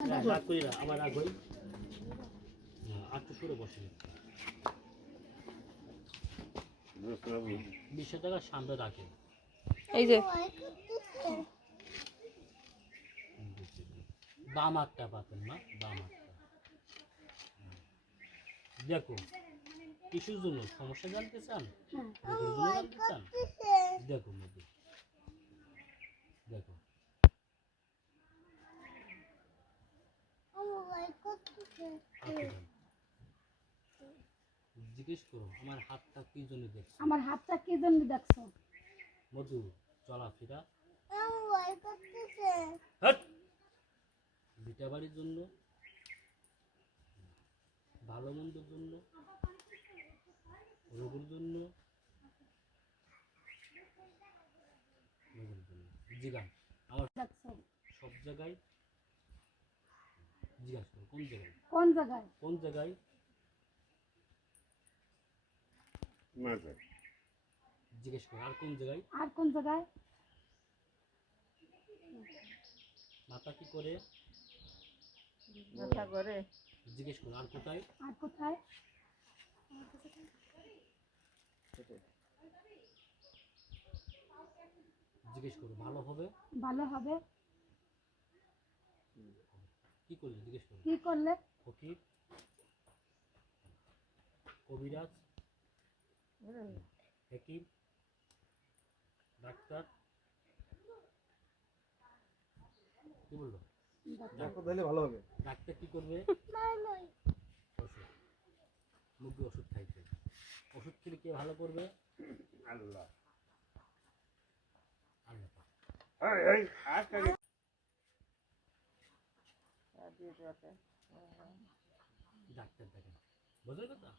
আমার বসে টাকা সামনে রাখে এই যে। বাম হাতটা পাতেন না বাম হাতটা। দেখো কিসের জন্য সমস্যা জানতে চান? রোগের জানতে চান? দেখো মধু দেখো হাতে দাও। জিজ্ঞেস করো আমার হাতটা কি জন্য দেখছ? আমার হাতটা কি জন্য দেখছ? মধু চলাফেরা? হাট! বাড়ির জন্য? ভালো মন্দের জন্য? রোগের জন্য? জিগান আমার সব জায়গায় জিজ্ঞাসা করো কোন জায়গায়? কোন জায়গায়? কোন জায়গায়? জিজ্ঞেস করো আর কোন জায়গায়? আর কোন জায়গায়? মাথা কি করে? মাথা করে। জিজ্ঞেস করো আর কোথায়? আর কোথায়? জিজ্ঞেস করো ভালো হবে? ভালো হবে। কি করলে জিজ্ঞেস করো কি করলে ফকির কবিরাজ হাকিম ডাক্তার। কি বলল? ডাক্তার। তাহলে ভালো হবে। ডাক্তার কি করবে? ওষুধ। মুখে ওষুধ খাইতে ওষুধ খেলে কে ভালো করবে? আল্লাহ। আল্লাহ আর ডাক্তার দেখেন। বোঝার কথা?